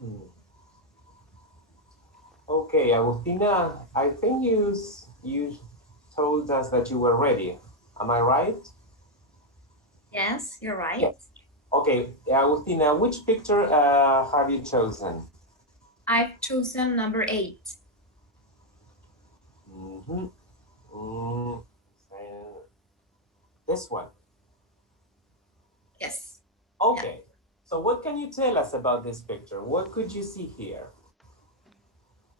Hmm. Okay, Agustina, I think you told us that you were ready. Am I right? Yes, you're right. Yes. Okay, Agustina, which picture have you chosen? I've chosen number 8. Mm-hmm. Mm, this one. Yes. Yeah. Okay. So what can you tell us about this picture? What could you see here?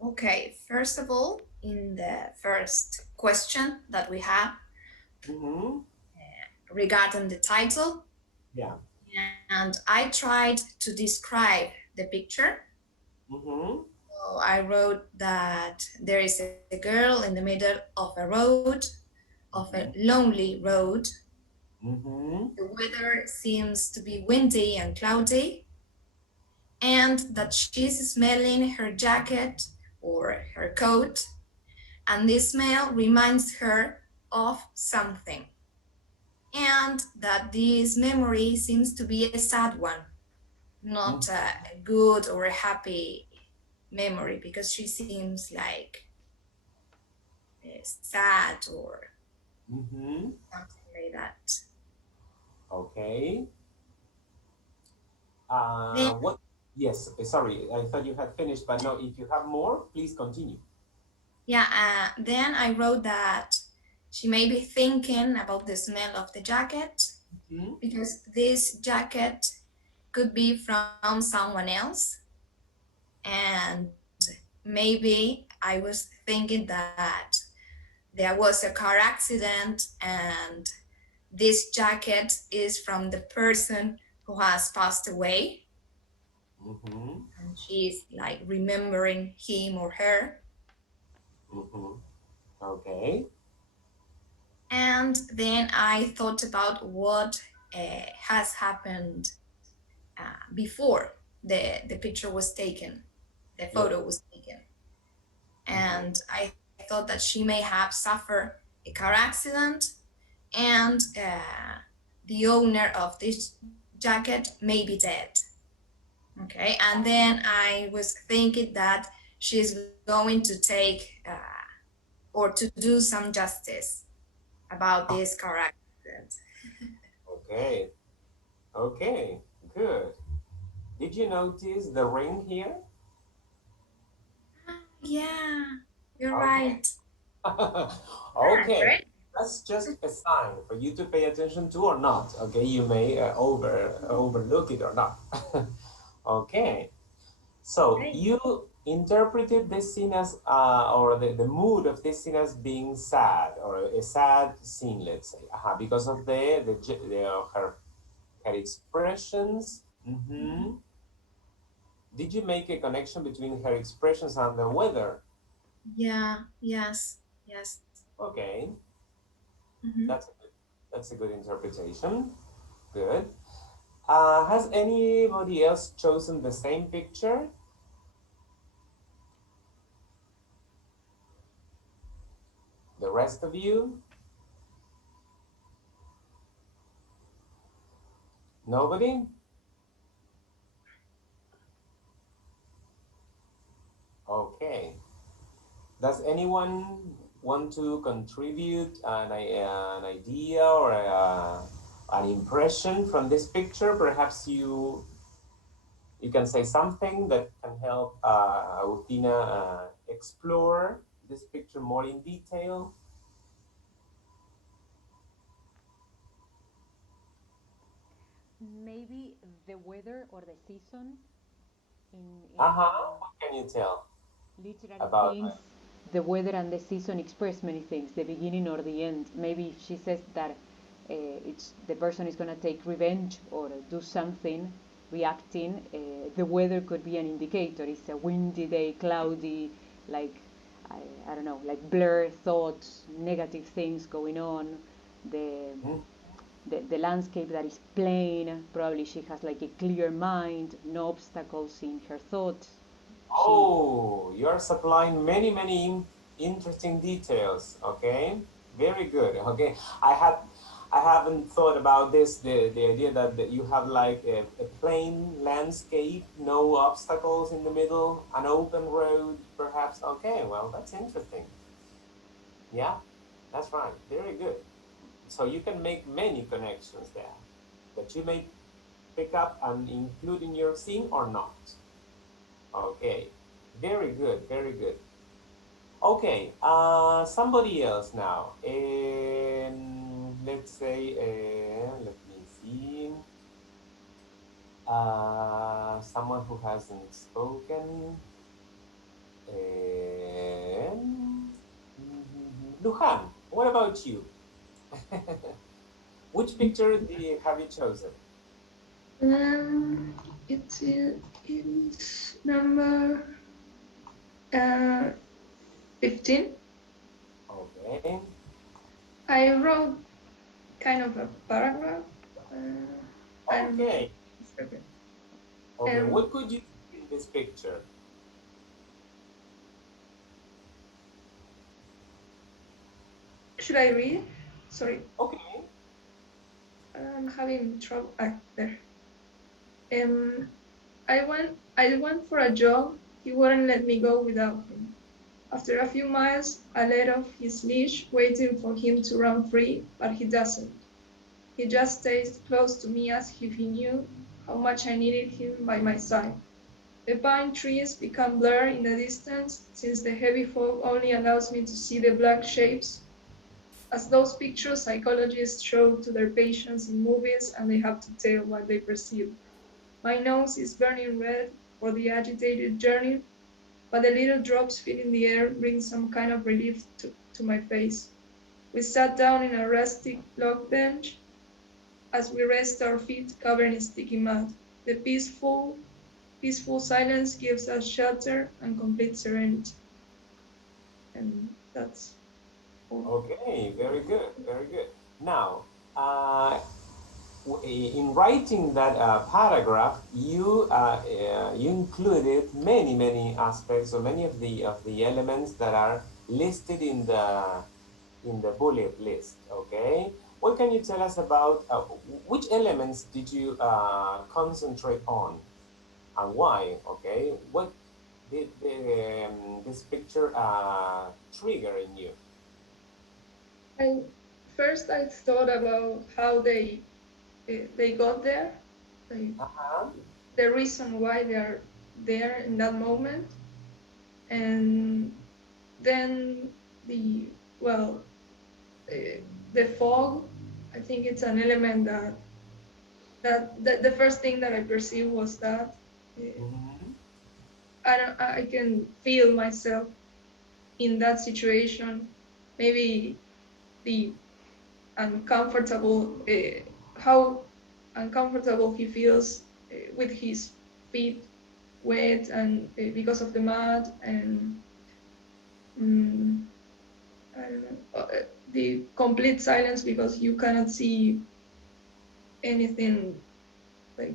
Okay. First of all, in the first question that we have Mm-hmm. regarding the title, Yeah. and I tried to describe the picture. Mm-hmm. So I wrote that there is a girl in the middle of a road, of a Mm-hmm. lonely road. Mm-hmm. The weather seems to be windy and cloudy, and that she's smelling her jacket or her coat, and this smell reminds her of something, and that this memory seems to be a sad one, not a good or a happy memory, because she seems like sad or Mm-hmm. something like that. Okay. Then, What? Yes, sorry, I thought you had finished, but no, if you have more, please continue. yeah, then I wrote that she may be thinking about the smell of the jacket Hmm. because this jacket could be from someone else. And maybe I was thinking that there was a car accident and this jacket is from the person who has passed away Mm-hmm. and she's like remembering him or her. Mm-hmm. Okay. And then I thought about what has happened before the picture was taken, the Yeah. photo was taken. Mm-hmm. And I thought that she may have suffered a car accident, and the owner of this jacket may be dead. Okay, and then I was thinking that she's going to take or to do some justice about this car accident. Okay. Okay. Good. Did you notice the ring here? Yeah, you're Okay. right. Yeah, Okay. great. That's just a sign for you to pay attention to or not. Okay. You may overlook it or not. Okay. So Great. you interpreted this scene as, or the mood of this scene as being sad, or a sad scene, let's say, because of her expressions. Hmm. Did you make a connection between her expressions and the weather? Yeah, yes, yes. Okay, Hmm. that's a good interpretation. Good. Has anybody else chosen the same picture? The rest of you? Nobody? Okay. Does anyone want to contribute an idea or an impression from this picture? Perhaps you can say something that can help Agustina explore this picture more in detail. Maybe the weather or the season in What can you tell literary about? things, the weather and the season express many things, the beginning or the end. Maybe if she says that it's the person is going to take revenge or do something reacting, the weather could be an indicator. It's a windy day, cloudy, like I, I don't know, like blur thoughts, negative things going on. The Hmm? the landscape that is plain. Probably she has like a clear mind, no obstacles in her thoughts. She Oh, you're supplying many interesting details. Okay, very good. Okay, I had I haven't thought about this. The idea that you have like a plain landscape, no obstacles in the middle, an open road, perhaps. Okay, well, that's interesting. Yeah, that's right. Very good. So you can make many connections there that you may pick up and include in your scene or not. Okay, very good, very good. Okay, somebody else now. Let's say, let me see. Someone who hasn't spoken. Lujan, what about you? Which picture have you chosen? It's number 15. Okay. I wrote kind of a paragraph. I don't know. Okay. Okay. Um, What could you see in this picture? should I read it? Sorry, Okay. I'm having trouble. There. Um, I went for a jog. He wouldn't let me go without him. After a few miles, I let off his leash, waiting for him to run free, but he doesn't. He just stays close to me as if he knew how much I needed him by my side. The pine trees become blurred in the distance, since the heavy fog only allows me to see the black shapes, as those pictures psychologists show to their patients in movies and they have to tell what they perceive. My nose is burning red for the agitated journey, but the little drops filling the air bring some kind of relief to my face. We sat down in a rustic log bench as we rest our feet covered in sticky mud. The peaceful silence gives us shelter and complete serenity. And that's all. Okay. Very good. Very good. Now, uh, in writing that paragraph, you included many aspects or many of the elements that are listed in the bullet list. Okay, what can you tell us about which elements did you concentrate on and why? Okay, what did this picture trigger in you? I first I thought about how they got there, like Uh-huh. the reason why they are there in that moment, and then the well the fog. I think it's an element that the first thing that I perceived was that Mm-hmm. I can feel myself in that situation. Maybe the uncomfortable, how uncomfortable he feels with his feet wet and because of the mud and um, I don't know, the complete silence because you cannot see anything, like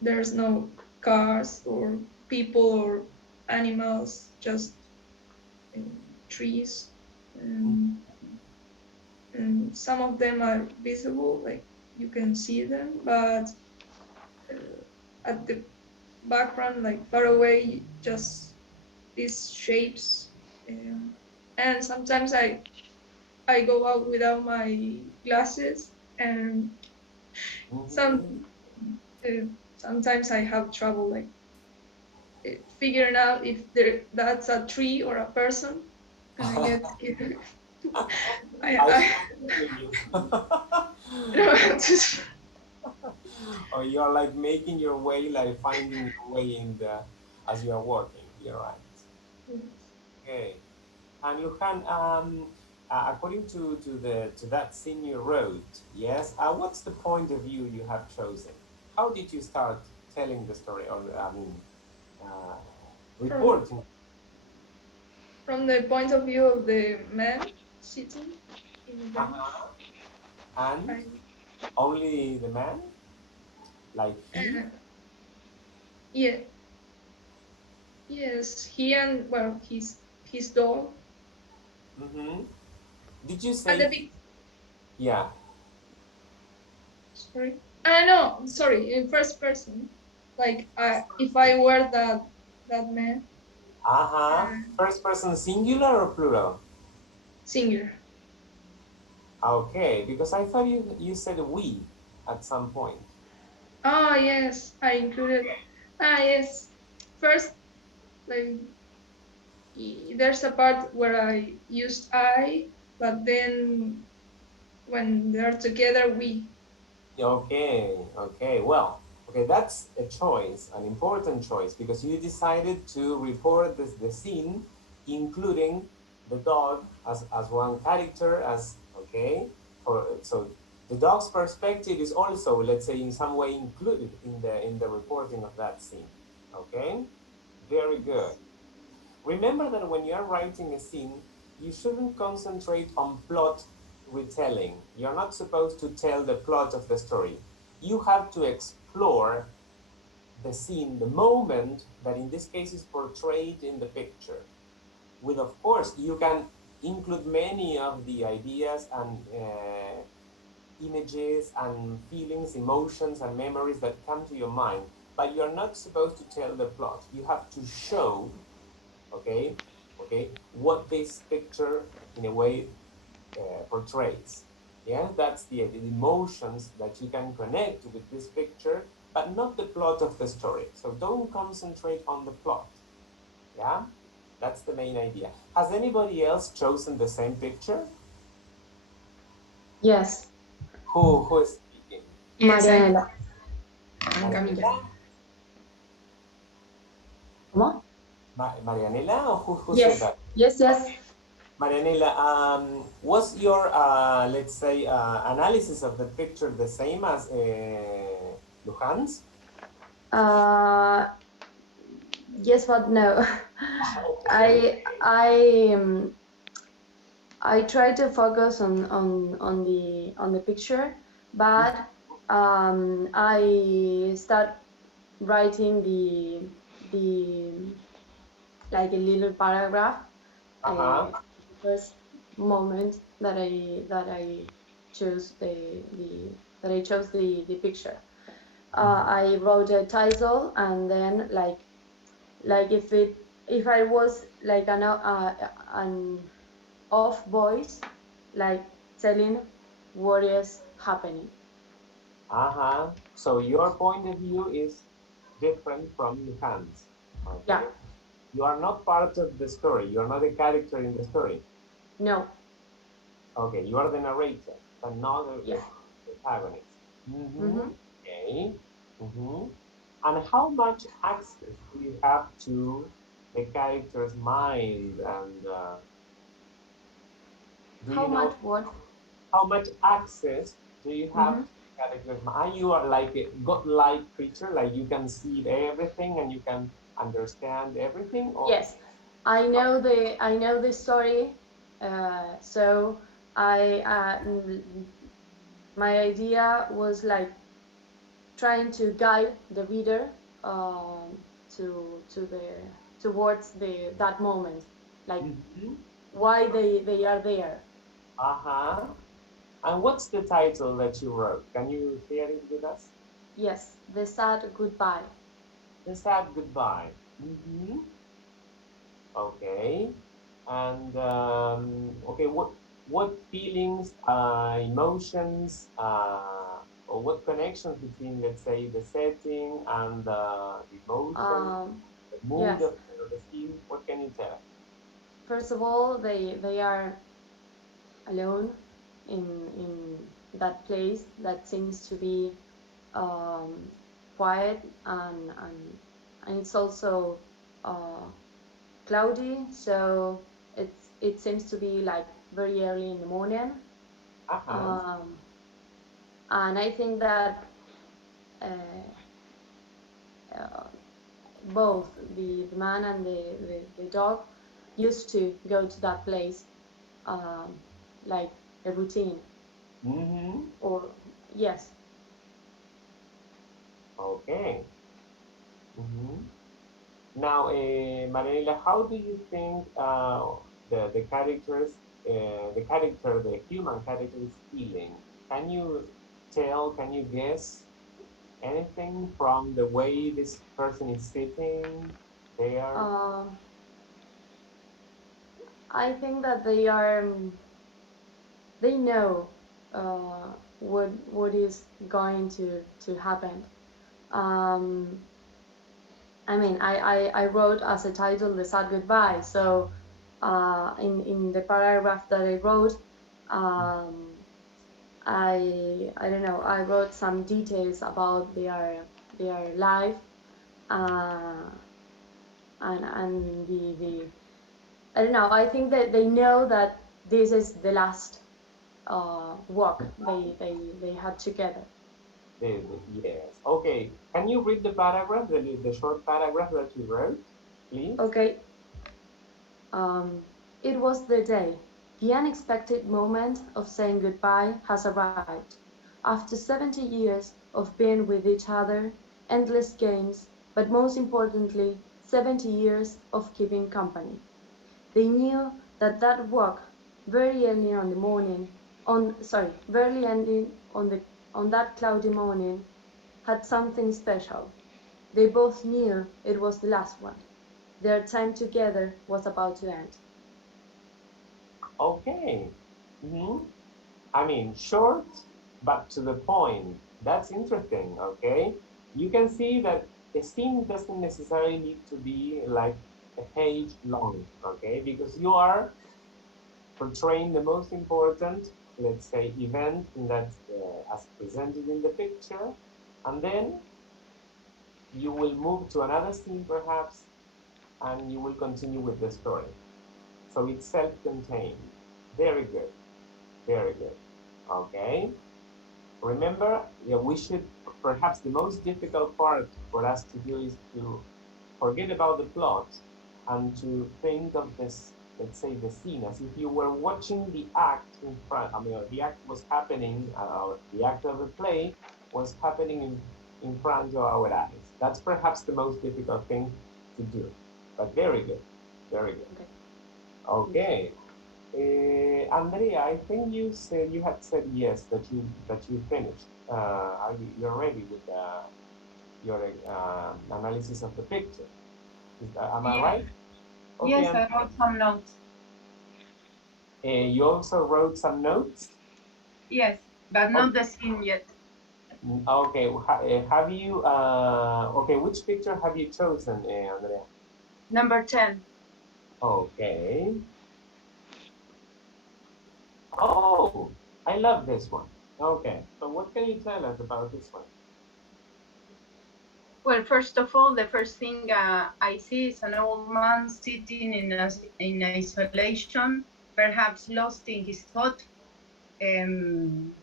there's no cars or people or animals, just uh, trees. And, and some of them are visible, like you can see them, but at the background, like far away, just these shapes. Um, and sometimes I go out without my glasses, and some Mm-hmm. uh, sometimes I have trouble like figuring out if that's a tree or a person, and I get scared. I I feel you. I don't have to. Or you're like making your way, like finding your way in the as you are walking. You're right. Okay. And Lujan, according to that scene you wrote, yes. What's the point of view you have chosen? How did you start telling the story, or I mean, uh, from reporting? from the point of view of the man sitting in the bench. Uh-huh. And I, only the man, like he. uh, yeah, yes, he and well, his dog Mm-hmm. Did you at the say? big. Yeah. Sorry. No, sorry, in first person. Like if I were that man. First person singular or plural? Singular. Okay, because I thought you said we at some point. Oh yes, I included. Yes. First, like there's a part where I used I, but then when they're together, we. Okay. Well, okay, that's a choice, an important choice, because you decided to report the scene, including the dog as one character, okay, so the dog's perspective is also, let's say, in some way included in the reporting of that scene. Okay, very good. Remember that when you're writing a scene, you shouldn't concentrate on plot retelling. You're not supposed to tell the plot of the story. You have to explore the scene, the moment that in this case is portrayed in the picture. With, of course, you can include many of the ideas and images and feelings, emotions, and memories that come to your mind, but you're not supposed to tell the plot. You have to show, okay, what this picture in a way portrays. Yeah, that's the emotions that you can connect with this picture, but not the plot of the story. So don't concentrate on the plot. Yeah, that's the main idea. Has anybody else chosen the same picture? Yes, Who is speaking? Yes, Marianela. I'm Camila. Marianela? ¿Cómo? Marianela, or who said Yes, that? yes, yes. Marianela, was your, let's say, analysis of the picture the same as Lujan's? Uh, yes, but no. Okay. I try to focus on the picture, but I start writing the like a little paragraph. Uh-huh. The first moment that I chose the picture. I wrote a title, and then like if I was like an off voice, like telling what is happening. Uh-huh. So your point of view is different from Lujan's. Yeah. Okay. You are not part of the story. You are not a character in the story. No. Okay, you are the narrator, but not the Yes. protagonist. Mm-hmm. Mm-hmm. Okay. Mm-hmm. And how much access do you have to the character's mind? And do How you much know what? how much access do you have Mm-hmm. to the character's mind? Are you are like a godlike creature, like you can see everything and you can understand everything, or Yes. I know the story, so I my idea was like trying to guide the reader to the towards the that moment, like mm-hmm. why they are there. Uh-huh. And what's the title that you wrote? Can you share it with us? Yes, the sad goodbye. The sad goodbye. Mm-hmm. Okay. And okay, what feelings, emotions, or what connections between, let's say, the setting and the emotion, Um, the mood yes. of the scene? What can you tell us? First of all, they are alone in that place that seems to be um, quiet, and it's also cloudy, so it seems to be like very early in the morning. Uh-huh. um, and I think that uh, both the man and the dog used to go to that place, um, like a routine, Mm-hmm. or yes. Okay. Mm-hmm. Now, Manuela, how do you think the characters, the character, the human character is feeling? Can you tell, can you guess anything from the way this person is sitting there? I think that they know what is going to happen. Um, I mean, I wrote as a title the sad goodbye. So in the paragraph that I wrote, I don't know. I wrote some details about their life, uh, and the I don't know. I think that they know that this is the last walk they had together. Yes. Okay. Can you read the paragraph, the short paragraph that you wrote, please? Okay. Um, it was the day. The unexpected moment of saying goodbye has arrived. After 70 years of being with each other, endless games, but most importantly, 70 years of keeping company. They knew that that walk, very early on the morning, very early on that cloudy morning, had something special. They both knew it was the last one. Their time together was about to end. Okay. Mm-hmm. I mean, short, but to the point. That's interesting, okay? You can see that a scene doesn't necessarily need to be like a page long, okay? Because you are portraying the most important, let's say, event in that as presented in the picture, and then you will move to another scene perhaps, and you will continue with the story. So it's self-contained. Very good, very good. Okay. Remember, yeah, we should perhaps the most difficult part for us to do is to forget about the plot and to think of this, let's say, the scene as if you were watching the act in front. I mean, the act was happening, the act of the play was happening in front of our eyes. That's perhaps the most difficult thing to do, but very good, very good. Okay. Andrea, I think you had said yes that you finished. You're ready with your analysis of the picture. Am I Yeah. right? Okay. Yes, I wrote some notes. You also wrote some notes. Yes, but Oh, not the scene yet. okay. Have you? Okay. Which picture have you chosen, Andrea? Number 10. Okay. Oh, I love this one. Okay. So what can you tell us about this one? Well, first of all, the first thing I see is an old man sitting in isolation, perhaps lost in his thought. Um,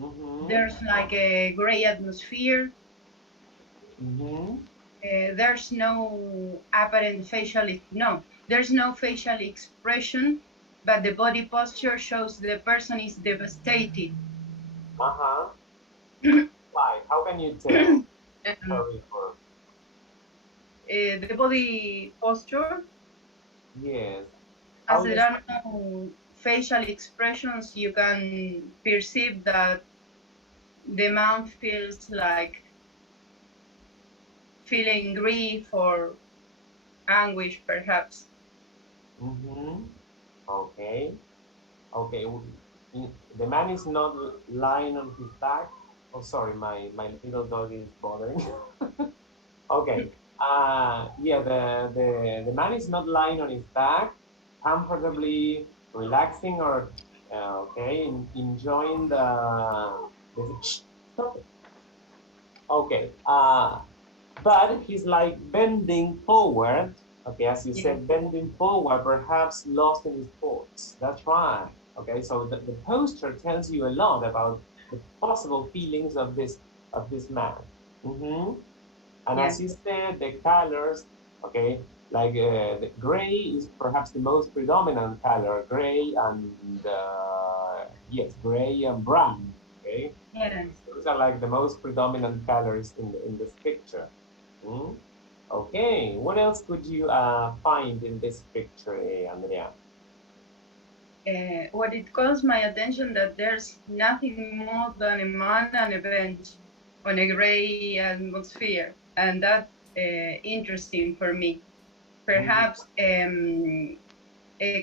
Mm-hmm. there's like a gray atmosphere. Mm-hmm. There's no apparent there's no facial expression, but the body posture shows the person is devastated. Uh-huh. Why? How can you tell? um, Sorry for the body posture, yes. as How there does are no facial expressions, you can perceive that the man feels like feeling grief or anguish, perhaps. mm-hmm. Okay. Okay. The man is not lying on his back. Oh, sorry, my little dog is bothering. Okay. Yeah, the man is not lying on his back, comfortably relaxing or okay, enjoying the shh, stop it. Okay. But he's like bending forward. Okay, as you Yeah. said, bending forward, perhaps lost in his thoughts. That's right. Okay, so the posture tells you a lot about the possible feelings of this man. Mm-hmm. And Yes. as you said, the colors, okay, like the gray is perhaps the most predominant color, gray and yes, gray and brown. Okay, Yes. those are like the most predominant colors in this picture. Mm? Okay, what else could you find in this picture, Andrea? what it calls my attention that there's nothing more than a man and a bench on a gray atmosphere, and that's interesting for me. Perhaps a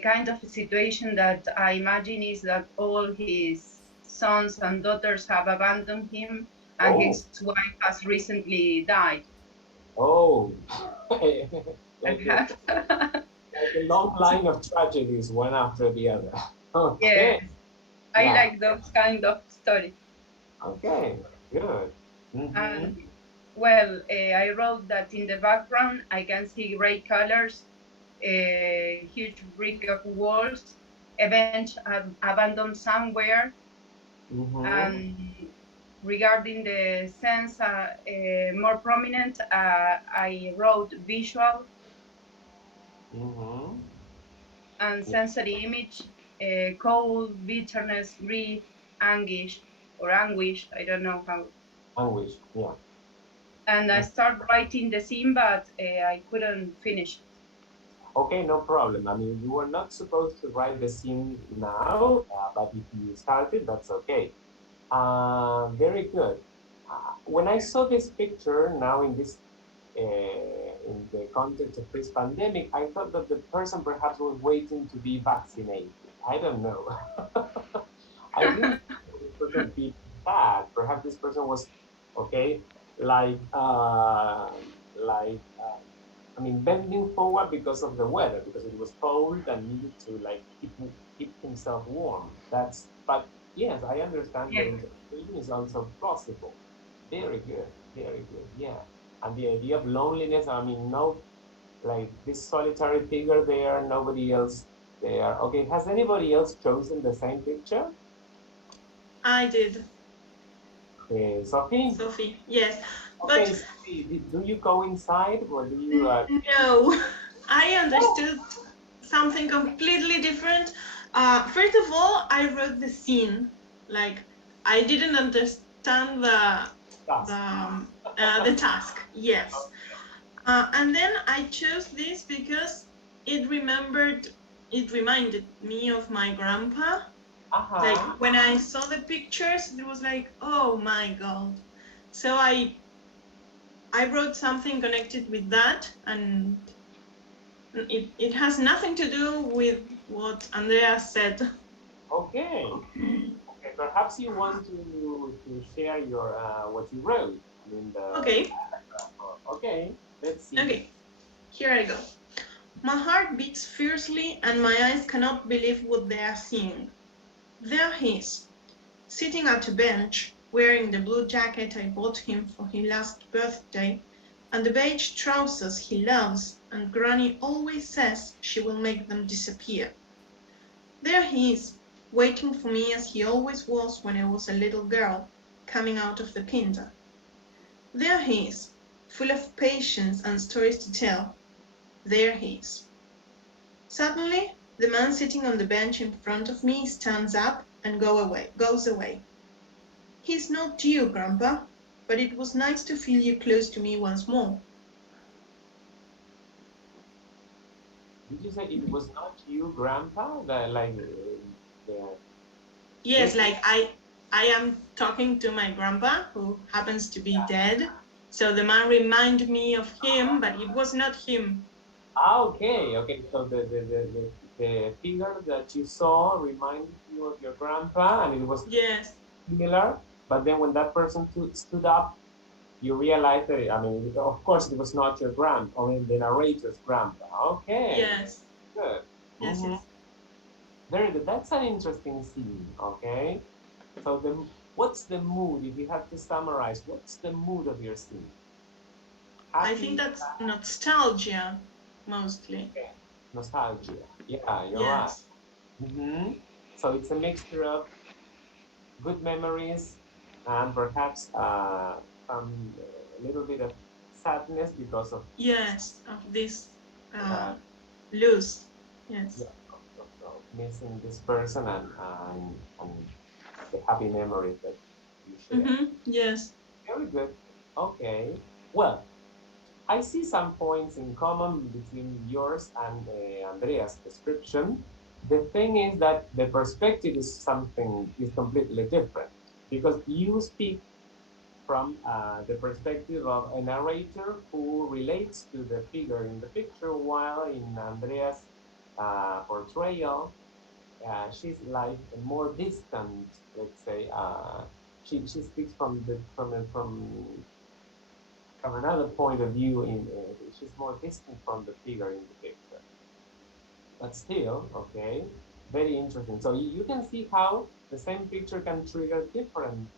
kind of situation that I imagine is that all his sons and daughters have abandoned him, and Oh, his wife has recently died. oh, like a, Perhaps. like a long line of tragedies, one after the other. Yes, Okay, I yeah, like those kind of stories. okay, good. And well, I wrote that in the background I can see gray colors, a huge brick of walls, a bench abandoned somewhere. Mm-hmm. And regarding the sense more prominent, I wrote visual Mm-hmm. and sensory image, cold, bitterness, grief, anguish, or anguish, I don't know how. Anguish, yeah. And I started writing the scene, but I couldn't finish it. Okay, no problem. I mean, you were not supposed to write the scene now, but if you started, that's okay. Very good. When I saw this picture now in the context of this pandemic, I thought that the person perhaps was waiting to be vaccinated. I don't know. I didn't think this person be sad. Perhaps this person was okay, like like I mean bending forward because of the weather, because it was cold and needed to like keep himself warm. That's but yes, I understand the Yeah. interpretation is also plausible. Very good, very good. Yeah, and the idea of loneliness. I mean, no, like this solitary figure there, nobody else there. Okay, has anybody else chosen the same picture? I did, Sophie? Sophie. Yes, Okay, but Sophie, do you go inside or do you? no, I understood something completely different. First of all, I wrote the scene. Like, I didn't understand Task. the task. Yes, and then I chose this because it remembered. It reminded me of my grandpa. Like Uh-huh. when I saw the pictures, it was like, oh my god. So I wrote something connected with that, and it has nothing to do with what Andrea said. Okay. Okay. Perhaps you want to share your what you wrote. I mean the Okay, okay. Let's see. okay, here I go. My heart beats fiercely, and my eyes cannot believe what they are seeing. There he is, sitting at a bench, wearing the blue jacket I bought him for his last birthday, and the beige trousers he loves, and Granny always says she will make them disappear. There he is, waiting for me as he always was when I was a little girl, coming out of the kinder. There he is, full of patience and stories to tell. There he is. Suddenly, the man sitting on the bench in front of me stands up and goes away. He's not you, Grandpa, but it was nice to feel you close to me once more. Did you say it was not you, Grandpa? The like the Yes, this. like I am talking to my grandpa who happens to be dead. So the man reminded me of him, but it was not him. Ah, okay, okay. So the figure that you saw reminded you of your grandpa, and it was Yes, similar. But then when that person stood up, you realized that I mean, of course, it was not your grandpa. I mean, the narrator's grandpa. Okay, yes, good. yes, Mm-hmm. yes. Very good. That's an interesting scene. Okay. So what's the mood? If you have to summarize, what's the mood of your scene? I think Happy, that's nostalgia mostly. okay. Nostalgia. Yeah, you're right. Yes. Mm-hmm. So it's a mixture of good memories and perhaps a little bit of sadness because Yes, of this uh, loose. Yes. yeah, of missing this person and the happy memories that you share. Mm-hmm. Yes. Very good. Okay. Well, I see some points in common between yours and Andrea's description. The thing is that the perspective is completely different because you speak from the perspective of a narrator who relates to the figure in the picture, while in Andrea's portrayal, she's like a more distant, let's say, she speaks from another point of view. She's more distant from the figure in the picture, but still, okay, very interesting. So you can see how the same picture can trigger different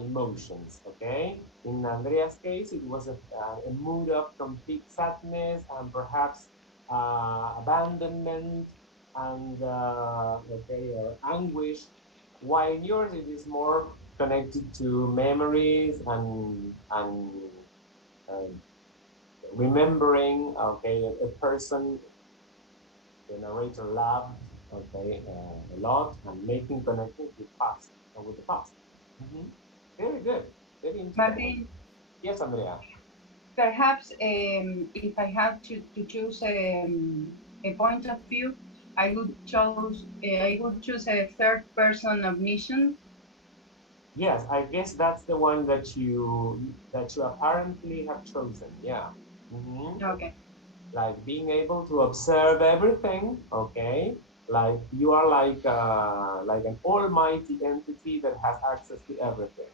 emotions, okay? In Andrea's case, it was a mood of complete sadness and perhaps abandonment and, okay, or anguish, while in yours it is more connected to memories and uh, remembering, okay, a person the narrator loved, okay, a lot and making connections with past with the past. Mhm. Very good. Very interesting. Martin, Yes, Andrea. perhaps if I have to choose a point of view, I would choose a third person omniscient. Yes, I guess that's the one that you apparently have chosen. Yeah. Hmm. Okay. Like being able to observe everything. Okay. Like you are like an almighty entity that has access to everything.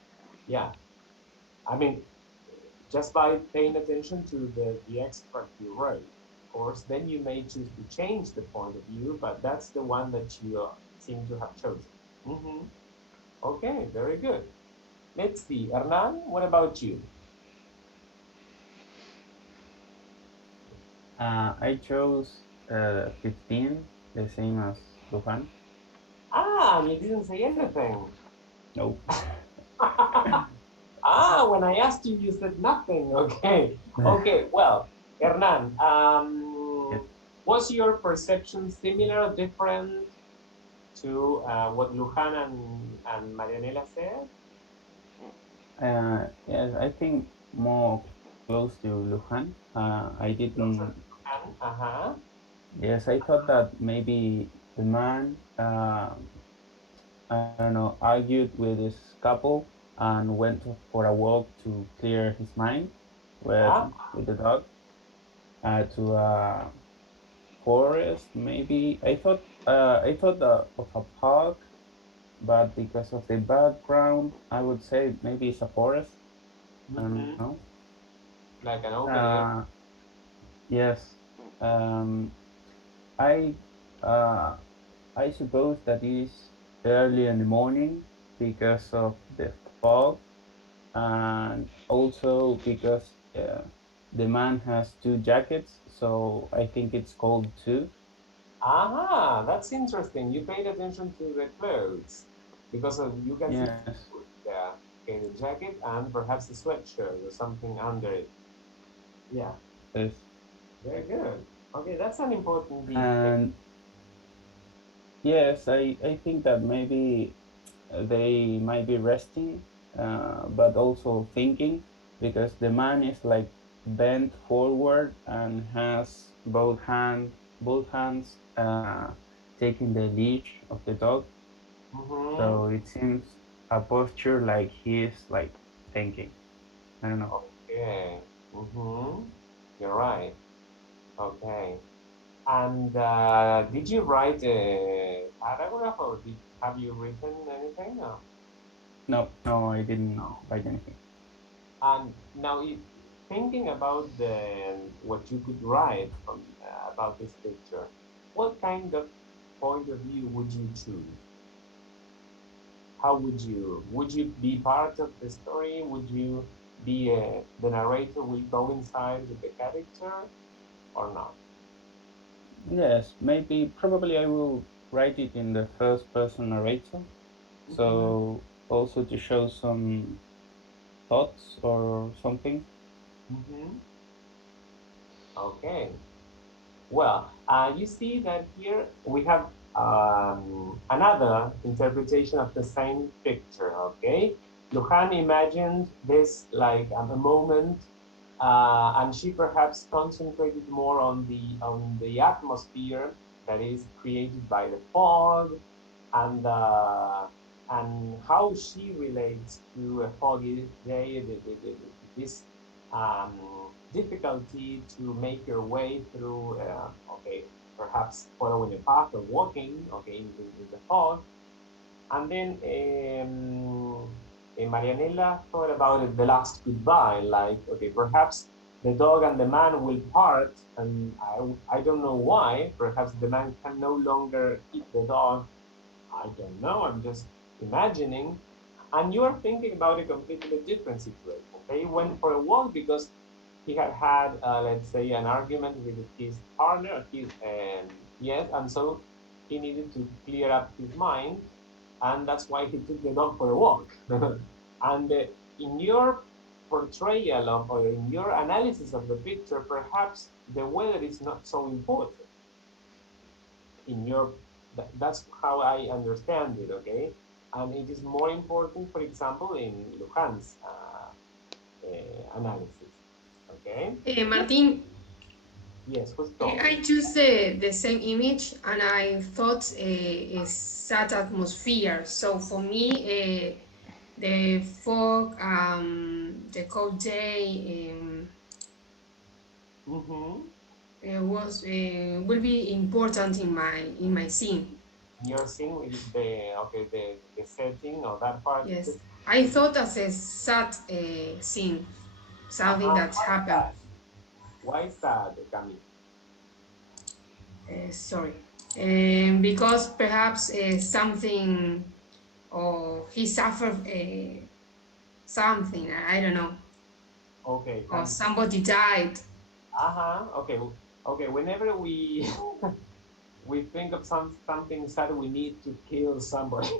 Yeah. I mean, just by paying attention to the extract you wrote. Of course, then you may choose to change the point of view, but that's the one that you seem to have chosen. Hmm. Okay, very good. Let's see, Hernan, what about you? I chose 15, the same as Luhan. Ah, you didn't say anything. Nope. When I asked you, you said nothing. Okay, okay. Well, Hernan, Yes. was your perception similar, different to what Lujan and Marianela said? Yes, I think more close to Luhan. I Closer didn't. to Lujan. Uh-huh. Yes, I thought that maybe the man, I don't know, argued with his couple and went for a walk to clear his mind with Yeah. with the dog to a forest. Maybe I thought of a park, but because of the background, I would say maybe it's a forest. I don't Mm-hmm. know. Like an open air. Uh, yes. Um, I uh, I suppose that is early in the morning because of the fog, and also because the man has two jackets, so I think it's cold too. Aha, that's interesting. You paid attention to the clothes because you can see Yes. the okay, the jacket and perhaps a sweatshirt or something under it. Yeah, Yes. very good. Okay, that's an important detail. And yes, I think that maybe they might be resting, but also thinking, because the man is like bent forward and has both hands taking the leash of the dog. Mm-hmm. So it seems a posture like he is like thinking. I don't know. Okay. Mm-hmm. You're right. Okay. And did you write a paragraph or have you written anything? No. No, no, I didn't write anything. And now, if thinking about what you could write from about this picture, what kind of point of view would you choose? How would you be part of the story? Would you be the narrator will go inside with the character or not? Yes, maybe probably I will write it in the first person narrator. Mm-hmm. So also to show some thoughts or something. Mm-hmm. Okay. Well, you see that here we have another interpretation of the same picture, okay? Lujan imagined this like a moment, and she perhaps concentrated more on the atmosphere that is created by the fog, and how she relates to a foggy day, this difficulty to make your way through, okay, perhaps following a path or walking, okay, in the fog. And then Marianela thought about it, the last goodbye, like, okay, perhaps the dog and the man will part, and I don't know why. Perhaps the man can no longer keep the dog. I don't know, I'm just imagining. And you are thinking about a completely different situation. They went for a walk because he had had, let's say, an argument with his partner, yes, and so he needed to clear up his mind, and that's why he took the dog for a walk. And in your portrayal of, or in your analysis of the picture, perhaps the weather is not so important. In your, that's how I understand it, okay? And it is more important, for example, in Lujan's analysis, okay? Martin, Yes, justo. I choose the same image and I thought a sad atmosphere. So for me, the fog, the cold day, was will be important in my scene. Your scene with the, okay, the setting of that part. Yes, I thought as a sad scene, something that's Why happened. sad? Why sad, Camille? Sorry, because perhaps something or he suffered something, I don't know, Okay, or can, somebody died. okay, okay. Whenever we we think of something sad, we need to kill somebody.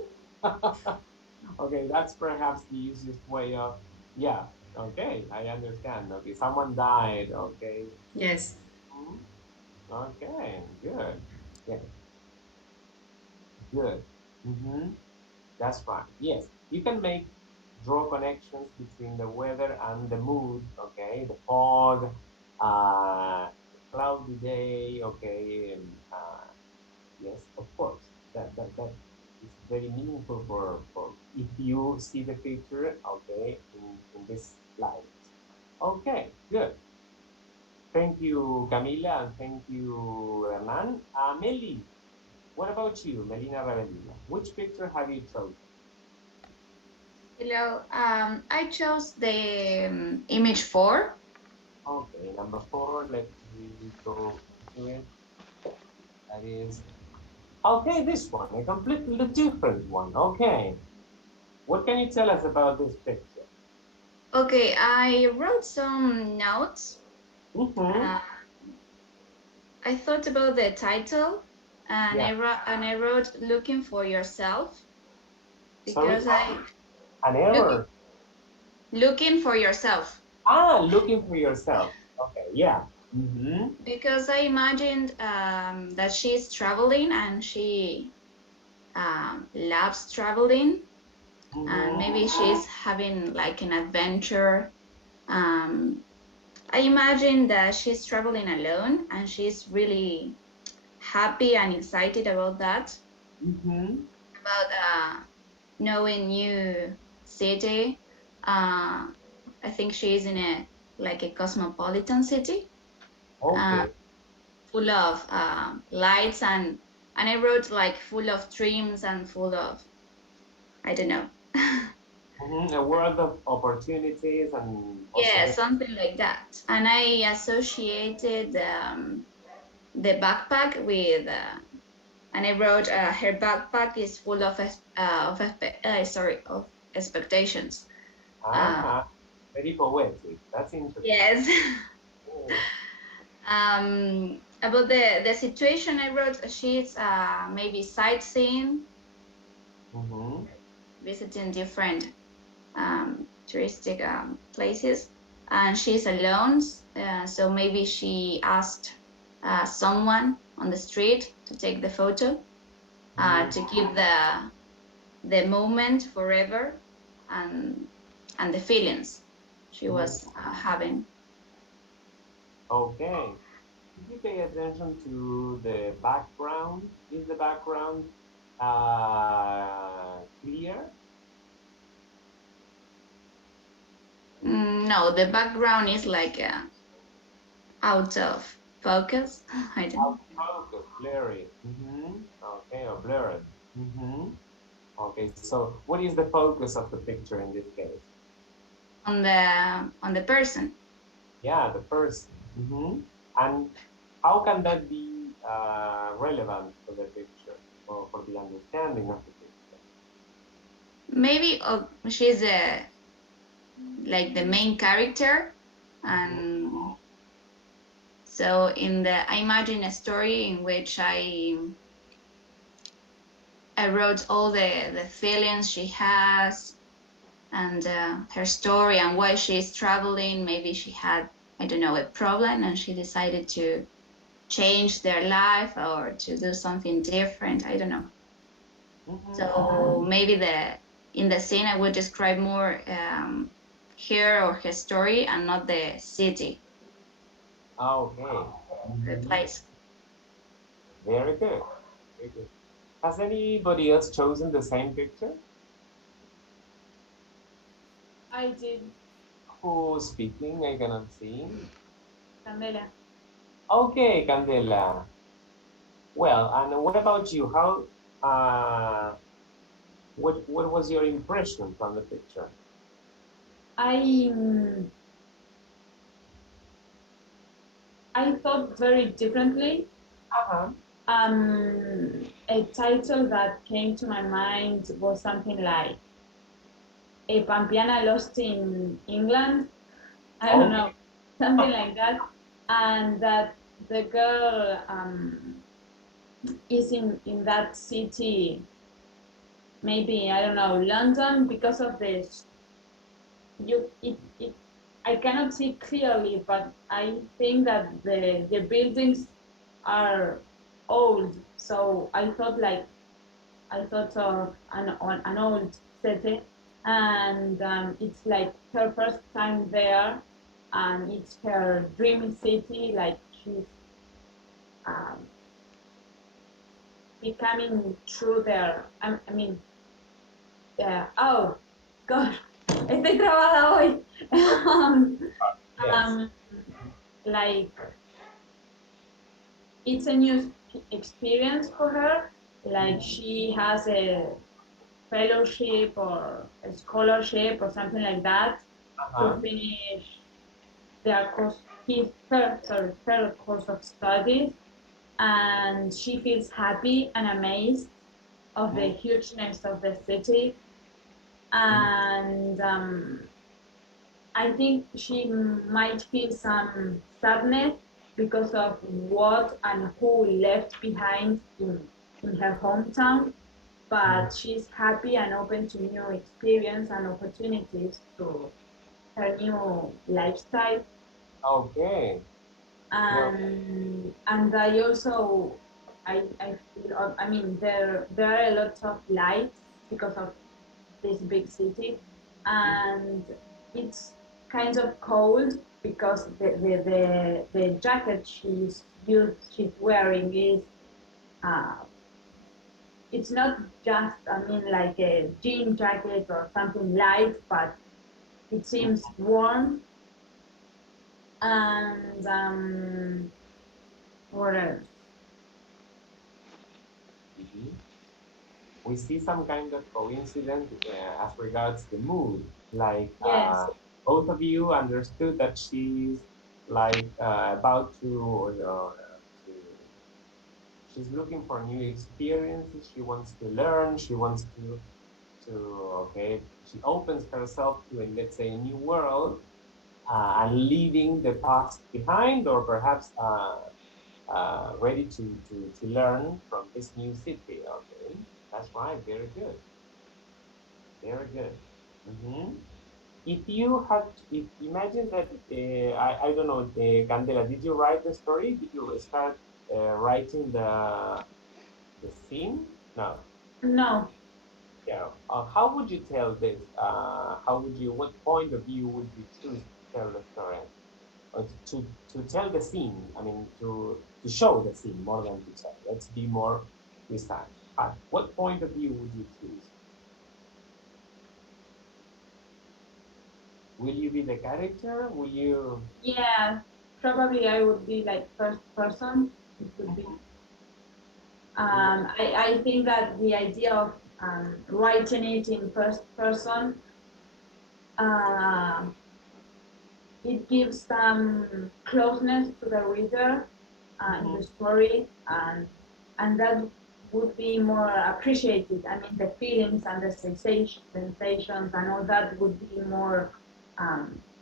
Okay, that's perhaps the easiest way of, yeah. Okay, I understand. Okay, someone died. Okay. Yes. Okay, good. Yeah, good. That's fine. Yes, you can draw connections between the weather and the mood. Okay, the fog, cloudy day. Okay, yes, of course. That is very meaningful for if you see the picture. Okay, in this light. Okay, good. Thank you, Camila, and thank you, Hernan. Meli, what about you, Melina Ravelina? Which picture have you chosen? Hello, I chose the image 4. Okay, number 4, let me go to it. That is, okay, this one, a completely different one. Okay, what can you tell us about this picture? Okay, I wrote some notes. I thought about the title, and Yeah. I wrote "Looking for Yourself" Sorry, because an error. looking for yourself. Looking for yourself. Okay, yeah. Because I imagined that she's traveling and she loves traveling, and maybe she's having like an adventure. I imagine that she's traveling alone and she's really happy and excited about that. About knowing new city. I think she's in a like a cosmopolitan city. Okay. Full of lights and I wrote like full of dreams and full of I don't know. A world of opportunities and Yeah, something like that. And I associated the backpack with, and I wrote her backpack is full of of expectations. Very poetic. That's interesting. Yes. About the situation I wrote, she's maybe sightseeing, visiting different touristic places, and she's alone. So maybe she asked someone on the street to take the photo, to keep the moment forever, and the feelings she was having. Okay. Did you pay attention to the background? Is the background clear? No, the background is like out of focus. I don't know. Out of focus, blurry. Okay, or blurred. Okay, so what is the focus of the picture in this case? On the person. Yeah, the person. And how can that be relevant for the picture or for the understanding of the picture? Maybe she's like the main character, Mhm. and so I imagine a story in which I wrote all the feelings she has and her story and why she's traveling. Maybe she had, I don't know, a problem and she decided to change their life or to do something different. I don't know. So maybe in the scene I would describe more her or her story and not the city, Okay. the Mhm. place. Very good. Very good. Has anybody else chosen the same picture? I did. Who's speaking? I cannot see. Candela. Okay, Candela. Well, and what about you? How what was your impression from the picture? I mm, I thought very differently. Uh-huh. A title that came to my mind was something like "A Pampiana Lost in England." I don't Okay. know, something like that, and that the girl is in that city, maybe I don't know, London, because of this. I cannot see clearly, but I think that the buildings are old. So I thought of an old city, and it's like her first time there, and it's her dreamy city. Like she's um, becoming true there. I mean, oh God, estoy trabada hoy. um, Yes. um, like it's a new experience for her. Like she has a fellowship or a scholarship or something like that to Uh-huh. finish their course, her course of studies, and she feels happy and amazed of the hugeness of the city, and I think she might feel some sadness because of what and who left behind in her hometown, but she's happy and open to new experience and opportunities to her new lifestyle. Okay. Yeah. And I also I feel I mean there are a lot of lights because of this big city, and it's kind of cold because the jacket she's wearing is uh, it's not just I mean like a jean jacket or something light, but it seems warm, and what else? Mhm. We see some kind of coincidence as regards the mood. Like Yes. both of you understood that she's like about to she's looking for new experiences. She wants to learn. She wants to okay. She opens herself to a, let's say, a new world and leaving the past behind, or perhaps ready to learn from this new city. Okay, that's right. Very good. Very good. Mhm. If you had, if imagine that, I don't know, Candela, did you write the story? Did you start writing the scene? No. No. Yeah. How would you tell this? How would you? What point of view would you choose to tell the story? to tell the scene. I mean, to show the scene more than to tell. Let's be more precise. What point of view would you choose? Will you be the character? Will you? Yeah, probably I would be like first person. It would be. I think that the idea of writing it in first person, uh, it gives some closeness to the reader in the story, and that would be more appreciated. I mean, the feelings and the sensations and all that would be more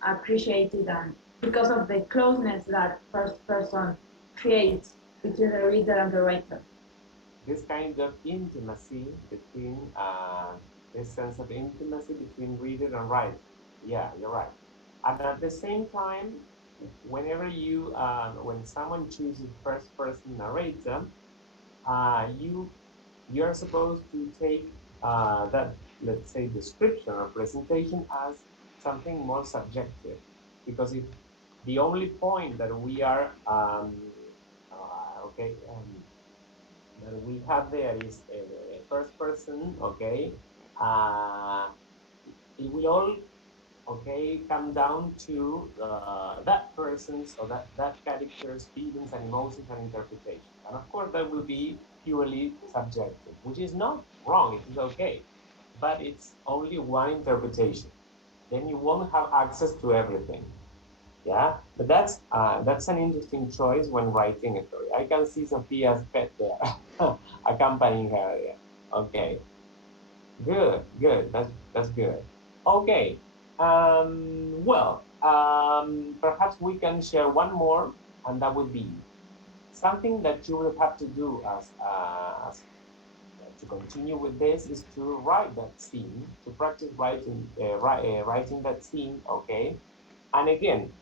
appreciated, and because of the closeness that first person creates between the reader and the writer. This kind of intimacy between this sense of intimacy between reader and writer. Yeah, you're right. And at the same time, whenever you when someone chooses first person narrator, you're supposed to take that, let's say, description or presentation as something more subjective, because if the only point that we are okay that we have there is a first person, okay, uh, it will all, okay, come down to that person's or that character's feelings and emotions and interpretation. And of course, that will be purely subjective, which is not wrong, it is okay, but it's only one interpretation. Then you won't have access to everything. Yeah, but that's an interesting choice when writing a story. I can see Sophia's pet there, accompanying her. Yeah. Okay, good, good. That's good. Okay. Well, perhaps we can share one more, and that would be something that you will have to do as to continue with this is to write that scene, to practice writing that scene. Okay, and again,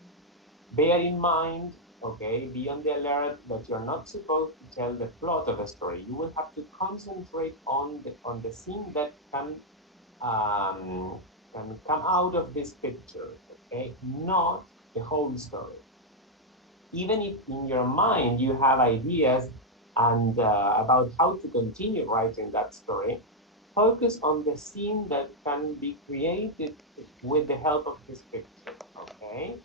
bear in mind, okay, be on the alert that you're not supposed to tell the plot of a story. You will have to concentrate on the scene that can come out of this picture, okay, not the whole story. Even if in your mind you have ideas and about how to continue writing that story, focus on the scene that can be created with the help of this picture, okay?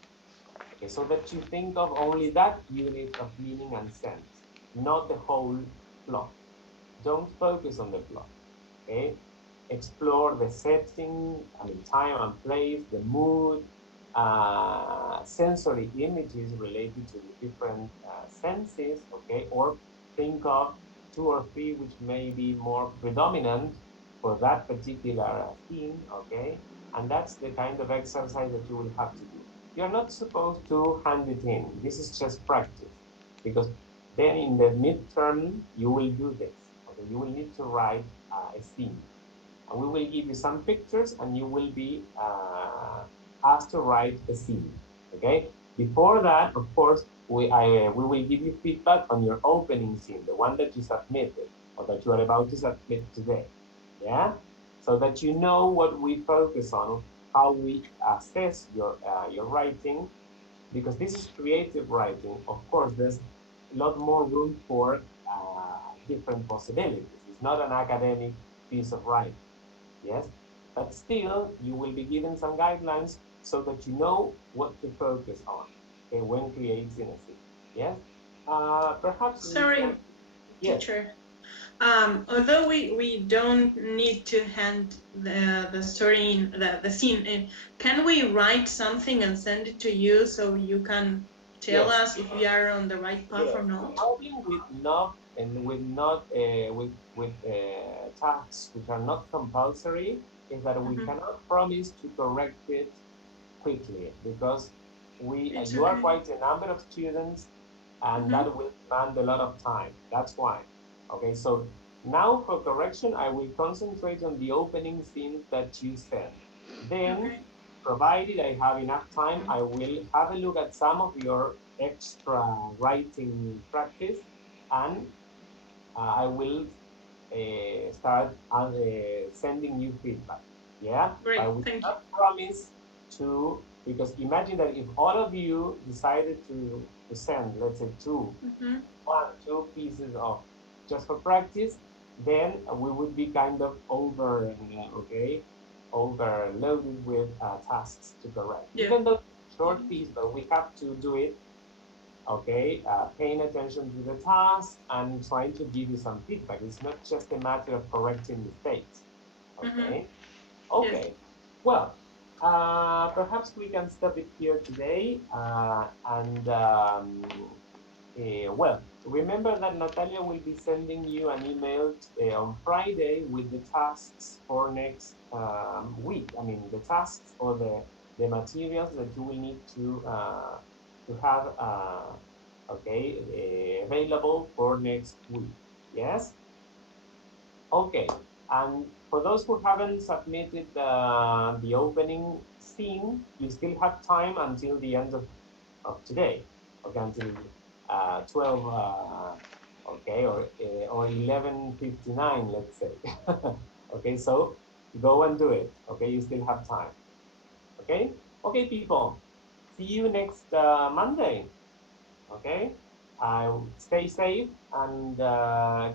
Okay, so that you think of only that unit of meaning and sense, not the whole plot. Don't focus on the plot, okay? Explore the setting, I mean, time and place, the mood, sensory images related to the different senses, okay? Or think of two or three which may be more predominant for that particular scene, okay? And that's the kind of exercise that you will have to do. You're not supposed to hand it in. This is just practice, because then in the midterm you will do this. Okay, you will need to write a scene, and we will give you some pictures, and you will be asked to write a scene. Okay. Before that, of course, we will give you feedback on your opening scene, the one that you submitted or that you are about to submit today. Yeah. So that you know what we focus on, how we assess your writing, because this is creative writing. Of course, there's a lot more room for different possibilities. It's not an academic piece of writing. Yes, but still you will be given some guidelines so that you know what to focus on, okay, when creating a scene. Yes, perhaps we Sorry, can. Yes, teacher. Although we don't need to hand the story in, the scene in, can we write something and send it to you so you can tell yes, us if we are on the right path yes. or The not? problem with not and with not with tasks which are not compulsory is that we Mhm. cannot promise to correct it quickly, because It's you are okay. quite a number of students, and Mhm. that will demand a lot of time. That's why. Okay, so now for correction, I will concentrate on the opening scenes that you sent. Then, Okay. provided I have enough time, I will have a look at some of your extra writing practice, and I will start sending you feedback. Yeah, but I Great. will Thank you. not promise to Because imagine that if all of you decided to send, let's say, two pieces of just for practice, then we would be kind of overloaded with tasks to correct. Yeah. Even though short piece, but we have to do it, paying attention to the task and trying to give you some feedback. It's not just a matter of correcting mistakes. Okay. Okay. Well, perhaps we can stop it here today. Well, remember that Natalia will be sending you an email on Friday with the tasks for next week. I mean, the tasks or the materials that you will need to have available for next week. Yes. Okay. And for those who haven't submitted the opening scene, you still have time until the end of today. Okay, until 12, or 11:59, let's say. Okay, so go and do it. Okay, you still have time. Okay, okay, people. See you next Monday. Okay, stay safe and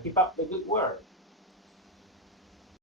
keep up the good work.